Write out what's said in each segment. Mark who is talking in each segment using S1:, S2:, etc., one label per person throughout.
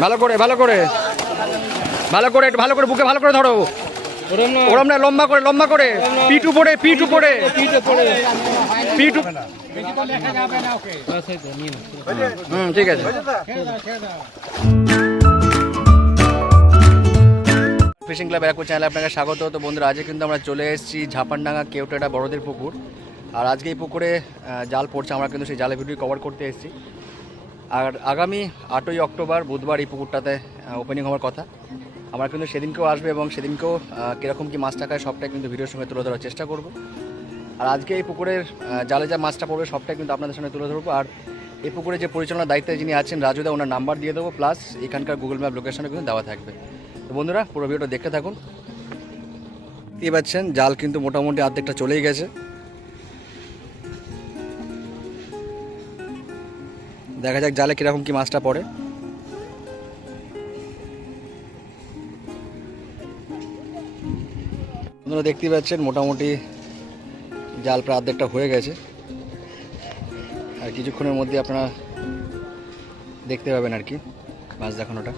S1: ভালো করে ভালো করে। ভালো করে একটু ভালো করে বুকে ভালো করে ধরো।
S2: ওরম না।
S1: লম্বা করে লম্বা করে। পিঠ উপরে পিঠ উপরে।
S2: পিঠে পড়ে
S1: পিঠ উপ-
S2: বাস এই তো নিয়ে নাও।
S1: হুম ঠিক আছে। ফিশিং ক্লাব ব্যারাকপুর চ্যানেলে আপনাকে স্বাগত। তো বন্ধুরা আজকে কিন্তু আমরা চলে এসেছি ঝাপানডাঙ্গা কেউটেটা বড়দের পুকুর। আর আজকে এই পুকুরে জাল পড়ছে আমরা কিন্তু সেই জালের ভিডিও কভার করতে এসেছি। আর আগামী আটই অক্টোবর বুধবার এই পুকুরটাতে ওপেনিং হওয়ার কথা। আমরা কিন্তু সেদিনকেও আসবে এবং সেদিনকেও কীরকম কি মাছ টাকায় সবটাই কিন্তু ভিডিওর সঙ্গে তুলে ধরার চেষ্টা করব। আর আজকে এই পুকুরের জালে যা মাছটা পড়বে সবটাই কিন্তু আপনাদের সঙ্গে তুলে ধরবো। আর এই পুকুরে যে পরিচালনার দায়িত্বে যিনি আছেন রাজুদা ওনার নাম্বার দিয়ে দেবো। প্লাস এখানকার গুগল ম্যাপ লোকেশনে কিন্তু দেওয়া থাকবে। তো বন্ধুরা, পুরো ভিডিওটা দেখতে থাকুন। দেখতেই পাচ্ছেন, জাল কিন্তু মোটামুটি অর্ধেকটা চলেই গেছে। দেখা যাক জালে কীরকম কি মাছটা পড়ে। আপনারা দেখতে পাচ্ছেন, মোটামুটি জাল প্রায় অর্ধেকটা হয়ে গেছে। আর কিছুক্ষণের মধ্যে আপনারা দেখতে পাবেন আর কি, মাছ দেখানোটা।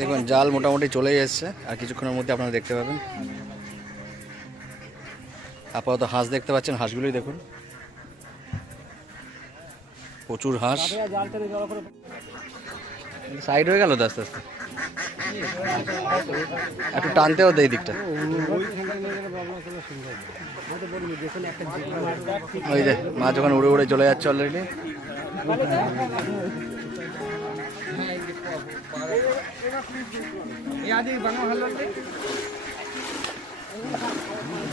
S1: দেখুন, জাল মোটামুটি চলেই এসছে। আর কিছুক্ষণের মধ্যে আপনারা দেখতে পাবেন। আপাতত হাঁস দেখতে পাচ্ছেন, হাঁসগুলোই দেখুন। প্রচুর হাঁস। সাইড হয়ে গেল তো আস্তে আস্তে? একটু টানতেও দেয় দিকটা। ওই যে মাছ ওখানে উড়ে উড়ে চলে যাচ্ছে অলরেডি হুম,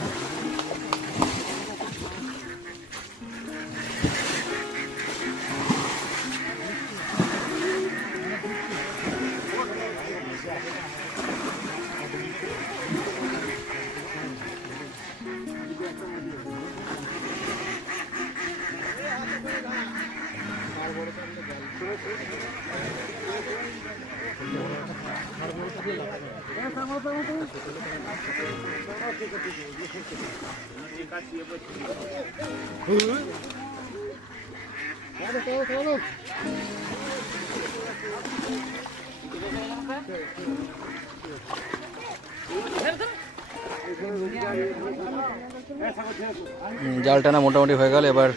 S1: জাল টানা মোটামুটি হয়ে গেল এবার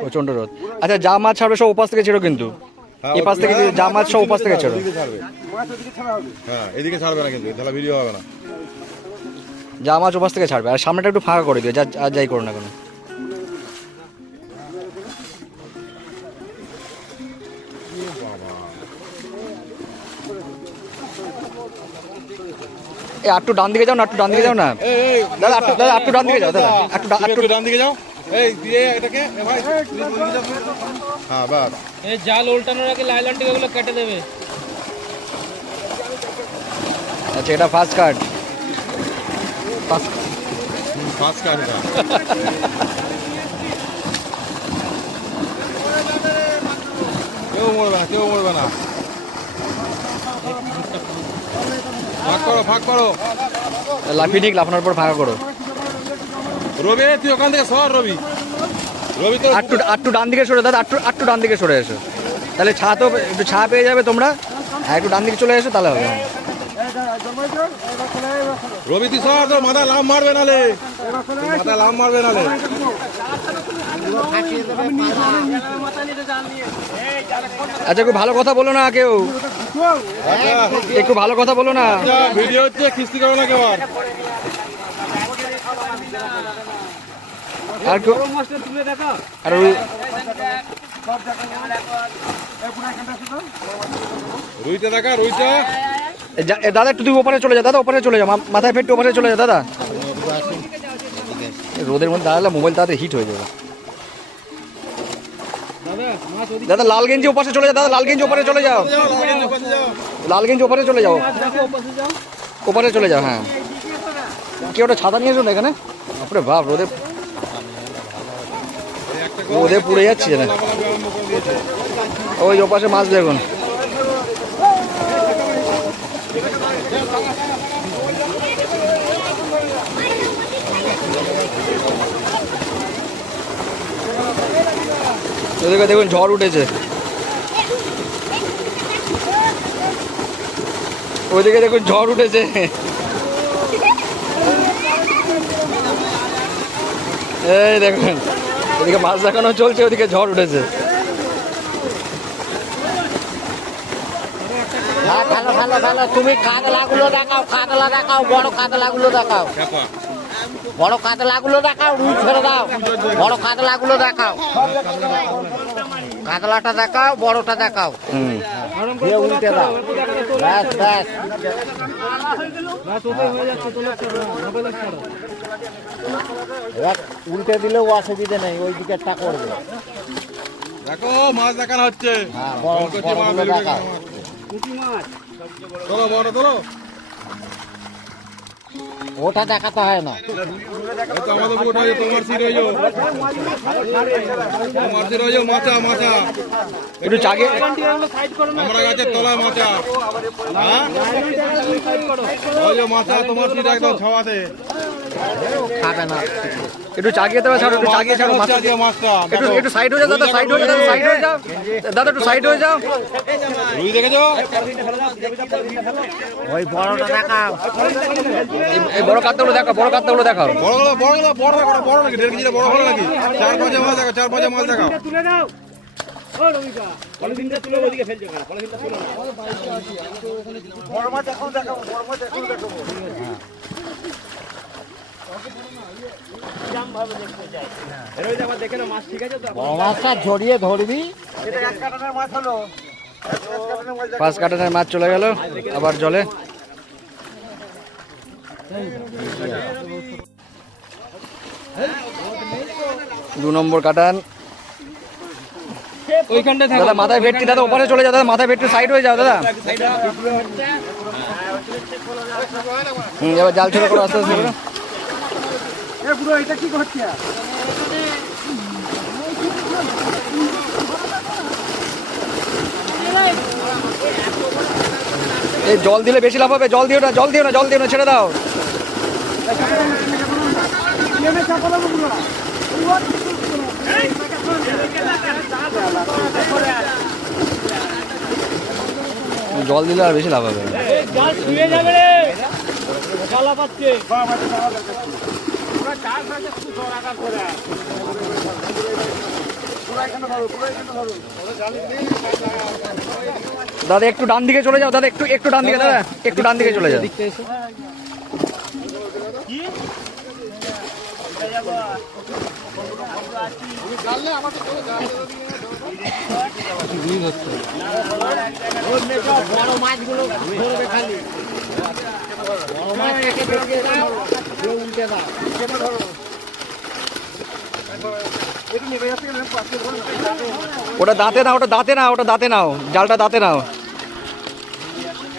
S1: প্রচণ্ড রোদ। আচ্ছা যা মাছ ছাড়বে সব উপাস থেকে ছেড়ো কিন্তু।
S3: হ্যাঁ,
S1: এ পাশ থেকে যা মাছ সব উপাস থেকে ছেড়ো।
S3: হ্যাঁ এদিকে ছাড়বে না কিন্তু তাহলে ভিডিও হবে না।
S1: যা মাছ উপাস থেকে ছাড়বে। আর সামনেটা একটু ফাঁকা করে দিও যা আর যাই করো না কেন। একটু ডান দিকে যাও না একটু ডান দিকে যাও না। দাদা একটু দাদা একটু ডান দিকে যাও দাদা। একটু
S3: ডান দিকে যাও। এই দিয়ে এটাকে ভাই। হ্যাঁ বাস
S2: এই জাল উল্টানোর আগে লাইলন টিকাগুলো কেটে দেবে।
S1: আচ্ছা এটা ফার্স্ট কার্ড
S3: ফার্স্ট কার কেউ মরবে না কেউ মরবে না। ফাঁক করো ফাঁক করো।
S1: লাফিয়ে ঠিক লাফানোর পর ফাঁকা করো।
S3: রবি তুই ওখান থেকে সর রবি। রবি তো
S1: আটটু আটটু ডান দিকে সরে দাদা আটটু আটটু ডান দিকে সরে এসো। তাহলে ছা তো একটু ছা পেয়ে যাবে তোমরা। হ্যাঁ একটু ডান দিকে চলে এসো তাহলে হবে।
S3: রবি তুই সর তোর মাথা লাভ মারবে নালে। মাথা লাভ মারবে নালে।
S1: আচ্ছা একটু ভালো কথা বলো না কেউ। একটু ভালো কথা বলো না।
S3: আচ্ছা, ভিডিও হচ্ছে কিস্তি করো না কেউ আর।
S1: আর কেউ আর ওই-
S3: রুইটা দেখা রুইটা
S1: দাদা একটু তুই ওপারে চলে যা দাদা ওপারে চলে যা মাথায় ফেটে ওপারে চলে যা দাদা। রোদের মধ্যে দাঁড়ালে মোবাইল তাড়াতাড়ি হিট হয়ে যাবে।
S2: দাদা
S1: লাল গেঞ্জি ওপাশে চলে যাও দাদা লাল গেঞ্জি ওপারে চলে যাও। লাল গেঞ্জি ওপারে চলে যাও। ওপারে চলে যাও হ্যাঁ। কি ওটা ছাতা নিয়ে এসো না এখানে? বাপরে বাপ রোদে রোদে পুড়ে যাচ্ছে না। ওই ওপাশে মাছ দেখুন। ওদিকে দেখুন ঝড় উঠেছে। ওইদিকে দেখুন ঝড় উঠেছে। এই দেখুন। ওদিকে মাছ দেখানো চলছে ওদিকে ঝড় উঠেছে।
S4: বড় ভালো ভালো ভালো। তুমি কাতলাগুলো দেখাও কাতলা দেখাও বড় কাতলাগুলো দেখাও। বড় কাতলাগুলো দেখাও রুই ছেড়ে দাও। বড় কাতলা গুলো দেখাও। কাতলাটা দেখাও বড়টা দেখাও। দিয়ে উল্টে দাও। ব্যাস ব্যাস। উল্টে দিলেও অসুবিধে নেই ওই দিকেরটা করবে।
S3: দেখো মাছ দেখানো হচ্ছে।
S4: হ্যাঁ বড় দেখাও।
S3: তোলো বড় তোলো।
S4: হয়ে দেখাতে হয় না
S1: একটু চাগে
S3: আমরা গাছের হ্যাঁ ওই যে মাছা তোমার সিট একদম ছাওয়াতে
S4: খাবে না।
S1: একটু চাগিয়ে দেবে ছাড়ো একটু চাগিয়ে ছাড়ো একটু একটু সাইড হয়ে যাও দাদা সাইড হয়ে যাও সাইড হয়ে যাও। দাদা একটু সাইড হয়ে যাও।
S3: রুই দেখেছ?
S4: ওই বড়টা দেখাও।
S1: এই- এই বড় কাতগুলো দেখাও বড় কাতগুলো দেখাও।
S3: বড়গুলো বড়গুলো বড় দেখো বড় নাকি দেড় কেজিটা বড় হলো নাকি? চার পাঁচে মাছ দেখো চার পাঁচে মাছ দেখো
S4: বড় মাছটা জড়িয়ে ধরবি।
S1: পাঁচ কাটানের মাছ চলে গেল আবার জলে। দু নম্বর কাটান দাদা মাথায় ভেটটি দাদা ওপারে চলে যাও দাদা মাথায় ভেটটি সাইড হয়ে যাও দাদা। হুম এবার জাল ছেড়ে করো আস্তে আস্তে এই জল দিলে বেশি লাভ হবে। জল দিও না জল দিও না জল দিও না ছেড়ে দাও। জল দিলে আর বেশি লাভ হবে দাদা একটু ডান দিকে চলে যাও দাদা একটু একটু ডান দিকে দাদা একটু ডান দিকে চলে যাও।
S4: মাছগুলো দাও
S1: ওটা দাঁতে নাও ওটা দাঁতে নাও ওটা দাঁতে নাও জালটা দাঁতে নাও।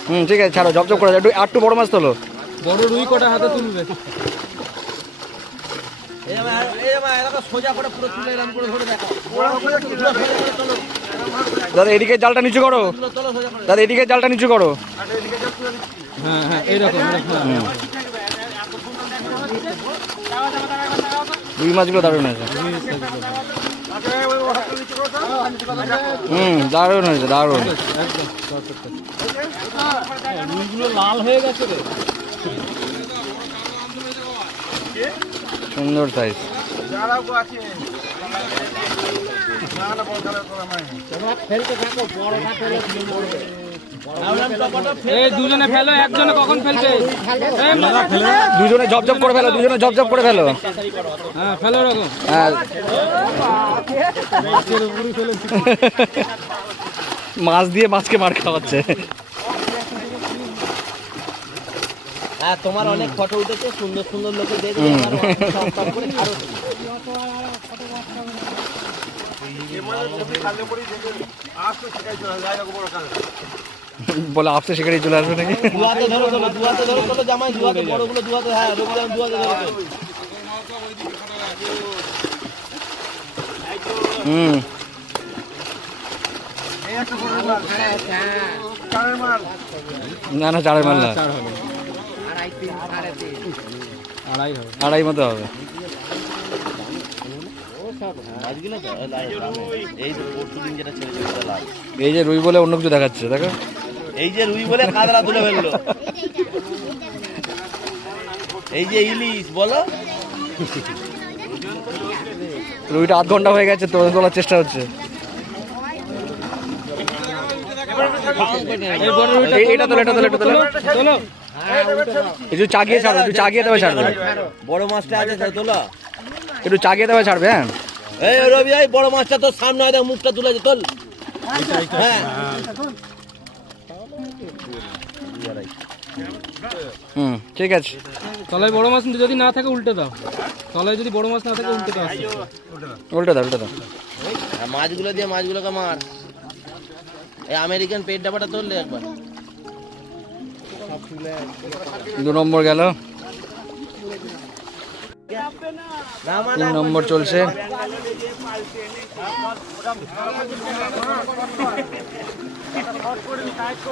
S1: হুম ঠিক আছে ছাড়ো ঝপঝপ করে যাও। একটু আর একটু বড় মাছ তোলো।
S2: বড় রুই কটা হাতে তুলবে?
S1: দাদা এদিকে জালটা নিচু করো। দাদা এদিকে জালটা নিচু করো।
S2: হ্যাঁ হ্যাঁ এইরকম এরকম।
S1: রুই মাছগুলো দারুণ হয়েছে। হুম দারুণ হয়েছে দারুণ।
S2: লাল হয়ে গেছে
S1: সুন্দর সাইজ
S4: ফেলতে থাকো ফেলে তুমি মরবে।
S2: এই দুজনে ফেলো একজনে কখন ফেলবে? এই মাথা ফেলো।
S1: দুজনে ঝপঝপ করে ফেলো দুজনে ঝপঝপ করে ফেলো।
S2: হ্যাঁ ফেলো
S1: হ্যাঁ। মাছ দিয়ে মাছকে মার খাওয়াচ্ছে।
S4: হ্যাঁ তোমার অনেক ফটো উঠেছে সুন্দর সুন্দর লোকে দেখবে।
S1: বলে আপসে শিকারি চলে আসবে নাকি?
S2: দুয়াতে ধরো ধরো দুয়াতে ধরো ধরো জামাই দুয়াতে বড়গুলো দুয়াতে হ্যাঁ রবিরাম দুয়াতে ধরো।
S1: হুম। না না চারের মাল না। আড়াই মতো হবে।
S2: এই
S1: যে রুই বলে অন্য কিছু দেখাচ্ছে দেখো।
S2: এই যে রুই বলে কাদরা তুলে ফেলল। এই যে ইলিশ বলো।
S1: রুইটা আধ ঘণ্টা হয়ে গেছে তো তোলার চেষ্টা হচ্ছে। এই- এটা তোলো এটা তোলো এটা তোলো। একটু চাগিয়ে ছাড়বে একটু চাগিয়ে দেবে ছাড়বে।
S2: বড় মাছটা আছে তোলো।
S1: একটু চাগিয়ে দেবে ছাড়বে হ্যাঁ?
S2: এই রবি বড় মাছটা তোর সামনে হয় মুখটা তুলে তোল। হ্যাঁ।
S1: হুম ঠিক আছে।
S5: তলায় বড় মাছ যদি না থাকে উল্টে দাও। তলায় যদি বড় মাছ না থাকে উল্টে দাও।
S1: উল্টে দাও উল্টে দাও।
S2: মাছগুলো দিয়ে মাছগুলোকে মার। এই আমেরিকান পেট ডাবাটা তুললে একবার।
S1: দু নম্বর গেল। তিন নম্বর চলছে
S5: কম কম করে নিয়ে এসো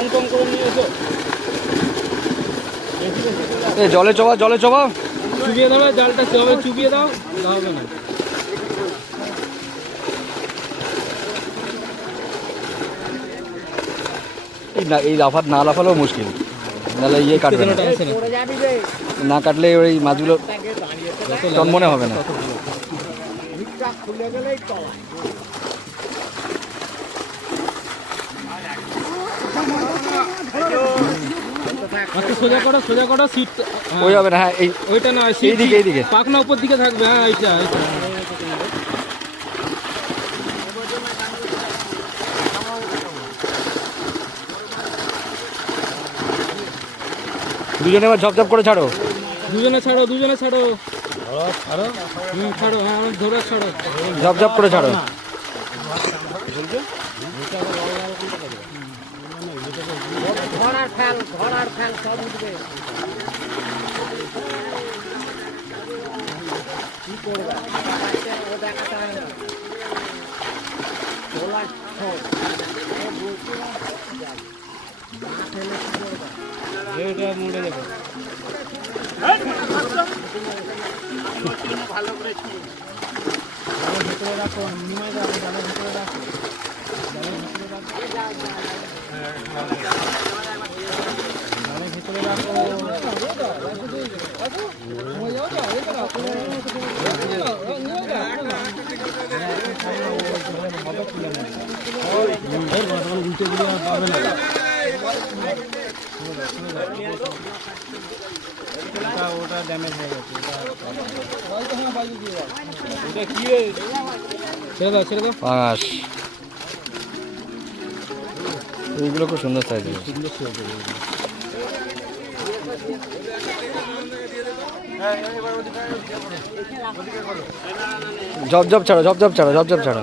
S1: এ জলে চবা জলে চবা।
S5: চুবিয়ে দেবে জালটা সেভাবে চুবিয়ে দাও হবে না।
S1: এই না এই লাফাত না লাফালেও মুশকিল। নাহলে ইয়ে কাটবে না।
S5: না
S1: না কাটলে ওই মাছগুলো মনে হবে না।
S5: আচ্ছা সোজা করো সোজা করো সিট
S1: ওই হবে না হ্যাঁ এই
S5: ওইটা না
S1: এইদিকে, এইদিকে।
S5: পাখনা উপর দিকে থাকবে হ্যাঁ এইটা এইটা।
S1: দুজনে এবার ঝপঝপ করে ছাড়ো।
S5: দুজনে ছাড়ো দুজনে ছাড়ো। হুম ছাড়ো হ্যাঁ ধরে ছাড়ো।
S1: ঝপঝপ করে ছাড়ো।
S4: ঘোড়ার ফেল ঘোড়ার ফেল সব উঠবে। কি করবে? ও দেখাতে হয় না। তোলা ছোট। ও বলছে, না
S5: দেবো ছেড়ে দাও ছেড়ে দাও
S1: এইগুলো খুব সুন্দর সাইজ ঝপ ঝপ ছাড়ো ঝপ ঝপ ছাড়ো ঝপ ঝপ ছাড়ো।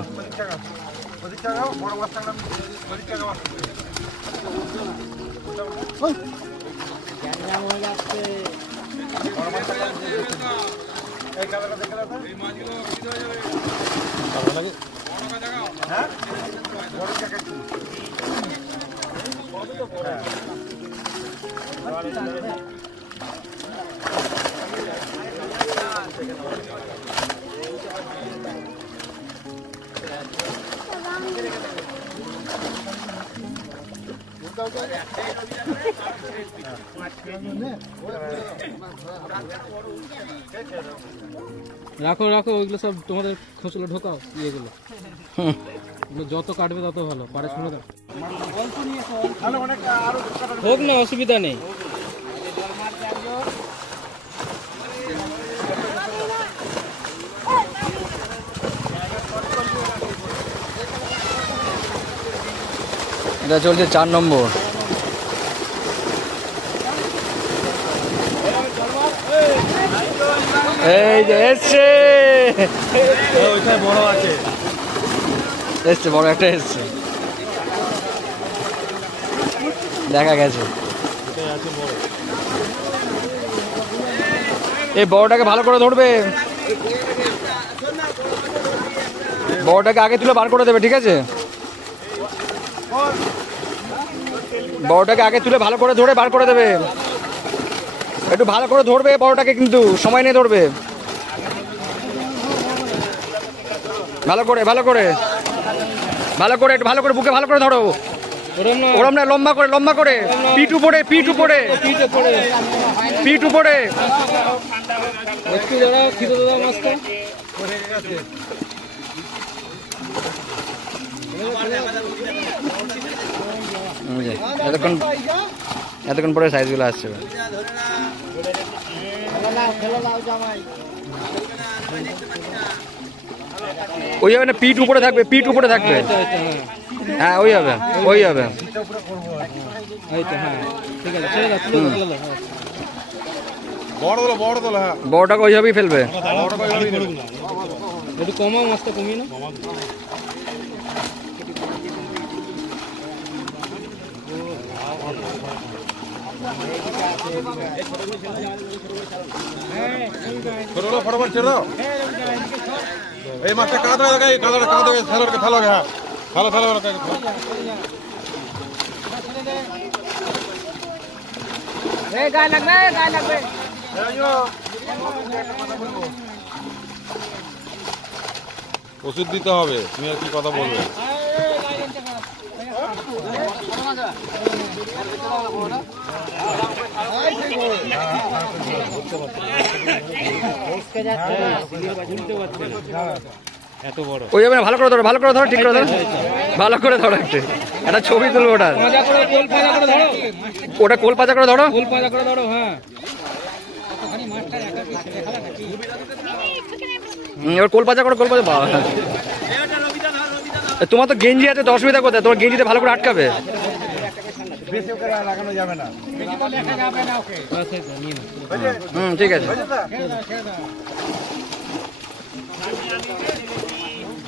S5: রাখো রাখো ওইগুলো সব তোমাদের খোঁচলো ঢোকাও ইয়েগুলো। যত কাটবে তত ভালো। পারে শুনে হোক না অসুবিধা নেই।
S1: এটা চলছে চার নম্বর। এই যে এসছে।
S3: ওইখানে বড় আছে।
S1: এসছে, বড় একটা এসছে। দেখা গেছে। এই বড়টাকে ভালো করে ধরবে। বড়টাকে আগে তুলে বার করে দেবে, ঠিক আছে? বড়টাকে আগে তুলে ভালো করে ধরে বার করে দেবে। একটু ভালো করে ধরবে বড়টাকে কিন্তু, সময় নিয়ে ধরবে। ভালো করে ভালো করে। ভালো করে ভালো করে বুকে ভালো করে ধরো।
S5: ওরম না,
S1: লম্বা করে লম্বা করে। পিঠ উপরে পিঠ উপরে।
S5: পিঠ
S1: উপরে। এতক্ষণ এতক্ষণ পরে সাইজগুলো আসছে ওই হবে না পিঠ উপরে থাকবে পিঠ উপরে থাকবে।
S5: এই তো হ্যাঁ।
S1: হ্যাঁ ওই হবে ওই হবে।
S5: হ্যাঁ হ্যাঁ।
S3: হ্যাঁ।
S1: বড়টাকে ওইভাবেই ফেলবে।
S5: একটু কমাও মাছটা কমিয়ে না
S3: ছোটগুলো ফটাফট ছেড়ে দাও। এই মাছটা কাঁদা লাগাই কাঁদাটা কাঁদা ফেলোকে ফেলো হ্যাঁ। ফেলো ফেলো ওষুধ দিতে হবে তুমি আর কি কথা বলবে
S5: এত বড়
S1: ওই ভালো করে ধরো, ভালো করে ধরো, ঠিক করে ধরো। ভালো করে ধরো একটু। একটা ছবি তুলবো ওটা।
S5: পাজা পাজা
S1: ওটা কোল পাচা করে ধরো।
S5: কোল পাজা করে ধরো হ্যাঁ
S1: কোল করে কোল বাবা তোমার তো গেঞ্জি আছে, তো অসুবিধা কোথায়? তোমার গেঞ্জিতে ভালো করে আটকাবে।
S5: বাস এই তো, নিয়ে নাও।
S1: হুম ঠিক আছে।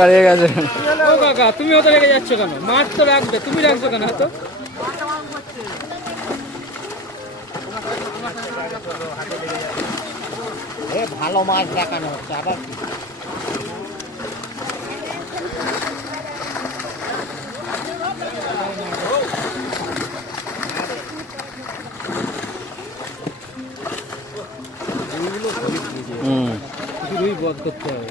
S1: টাকা রেগে গেছে।
S5: ও কাকা তুমি অত রেগে যাচ্ছ কেন? মাছ তো রাখবে তুমি রাখছো কেন এত?
S4: এ ভালো মাছ দেখানো হচ্ছে আবার?
S1: হুম।
S5: শুধুই বধ করতে হবে।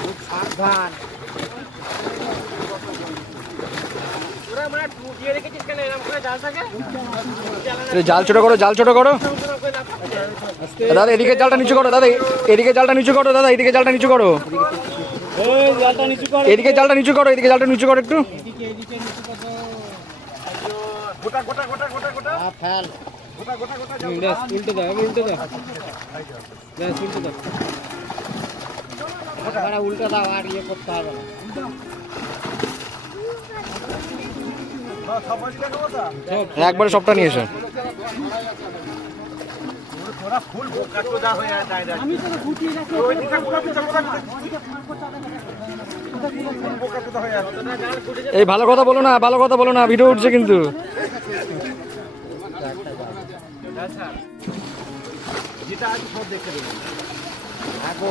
S4: খুব সাবধান
S1: জাল ছোট করো জাল ছোট করো। দাদা এদিকে জালটা নিচু করো দাদা এদিকে জালটা নিচু করো দাদা এদিকে জালটা নিচু করো। এদিকে জালটা নিচু করো এদিকে জালটা নিচু করো একটু।
S4: হ্যাঁ, ফেল।
S5: হুম, ব্যাস উল্টে দাও এবার উল্টে দাও। ব্যাস উল্টে দাও।
S4: এবারে উল্টে দাও আর ইয়ে করতে হবে না।
S1: একবারে সবটা নিয়ে এসো এই ভালো কথা বলো না ভালো কথা বলো না ভিডিও উঠছে কিন্তু।
S4: দেখো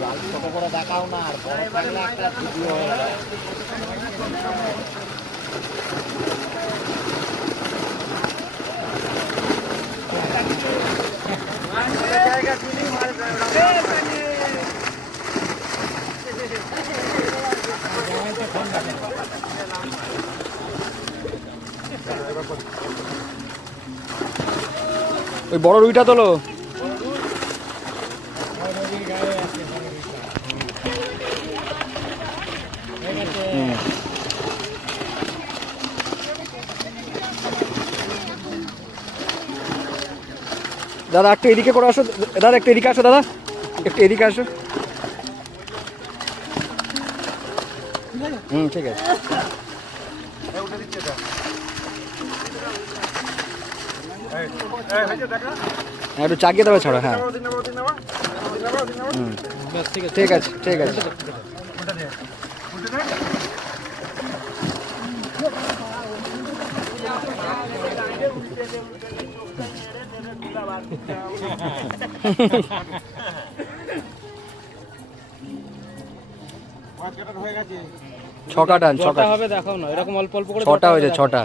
S4: জাল ছোট করে দেখাও না আর বড় থাকলে একটা ভিডিও হয়ে যায়।
S1: ওই বড় রুইটা তোলো। দাদা, একটু এদিকে করে আসো। দাদা, একটু এদিকে আসো, দাদা। একটু এদিকে আসো। হুম, ঠিক আছে। একটু চাকিয়ে দেবে ছাড়ো হ্যাঁ। হুম। ঠিক আছে ঠিক আছে। ছটা টান ছটা।
S5: হবে দেখাও না। এরকম অল্প অল্প করে
S1: ছটা হয়েছে ছটা।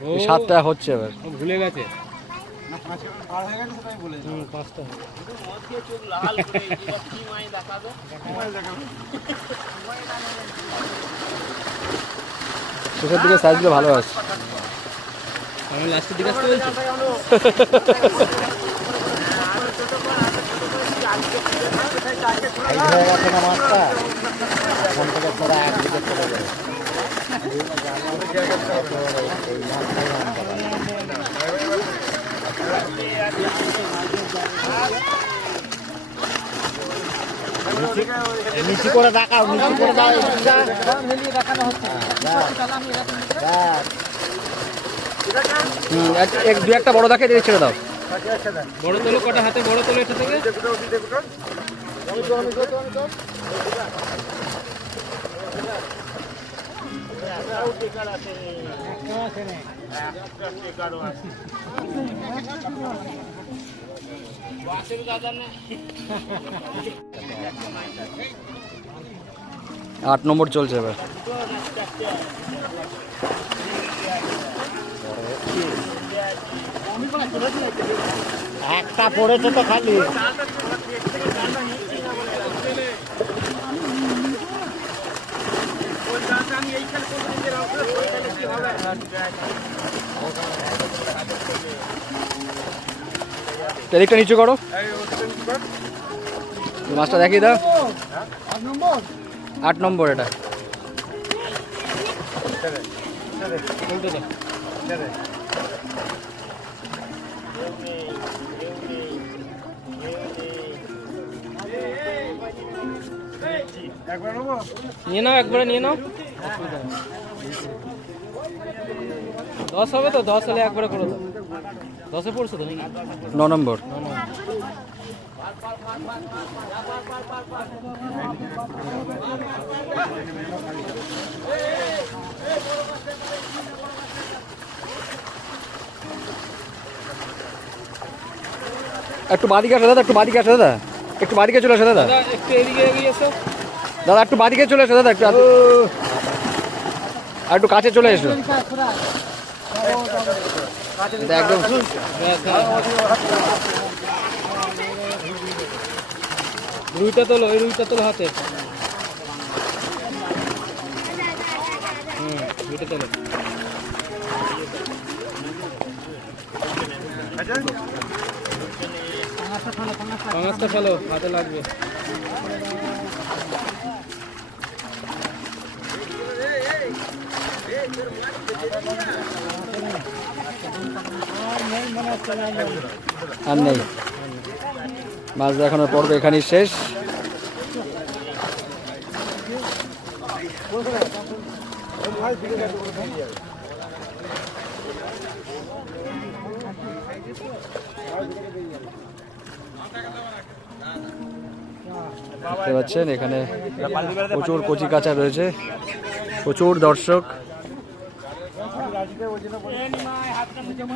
S5: ও,
S1: এই সাতটা হচ্ছে এবার।
S5: ভুলে গেছে? হুম,
S1: শেষের দিকে সাইজগুলো ভালো আছে।
S5: আমি লাস্টের দিকে আসতে বলছি?
S4: হয়ে গেছে না মাছটা এখন থেকে তোরা একদিকে চলে যাবে এই মাছটাই আনতে পারে। নিচু করে দেখাও নিচু করে দাও।
S1: এক- দু একটা বড় দেখে ছেড়ে দাও
S5: বড় তোলো, কটা হাতে বড় তোলো এটা থেকে
S1: আট নম্বর চলছে এবার।
S4: একটা পড়েছে তো খালি।
S1: এদিকটা নিচু করো। মাছটা দেখিয়ে দাও। আট নম্বর এটা।
S5: নিয়ে নাও একবারে নিয়ে নাও। দশ হবে তো দশ হলে একবারে করে দাও। দশে পড়ছো তো নাকি?
S1: ন নম্বর। একটু বাদিকে আসো দাদা একটু বাদিকে আসো দাদা। একটু বাদিকে চলে আসো দাদা।
S5: দাদা একটু এদিকে এগিয়ে এসো।
S1: দাদা একটু বাদিকে চলে এসো দাদা একটু একটু কাছে চলে এসো।
S5: রুইটা তোলো ওই রুইটা তোলো হাতে। হুম, রুইটা তোলো। ফেলো, হাতে লাগবে।
S1: আর নেই। মাছ দেখানোর পর্ব এখানেই শেষ। দেখতে পাচ্ছেন, এখানে প্রচুর কচি কাঁচা রয়েছে। প্রচুর দর্শক। વજન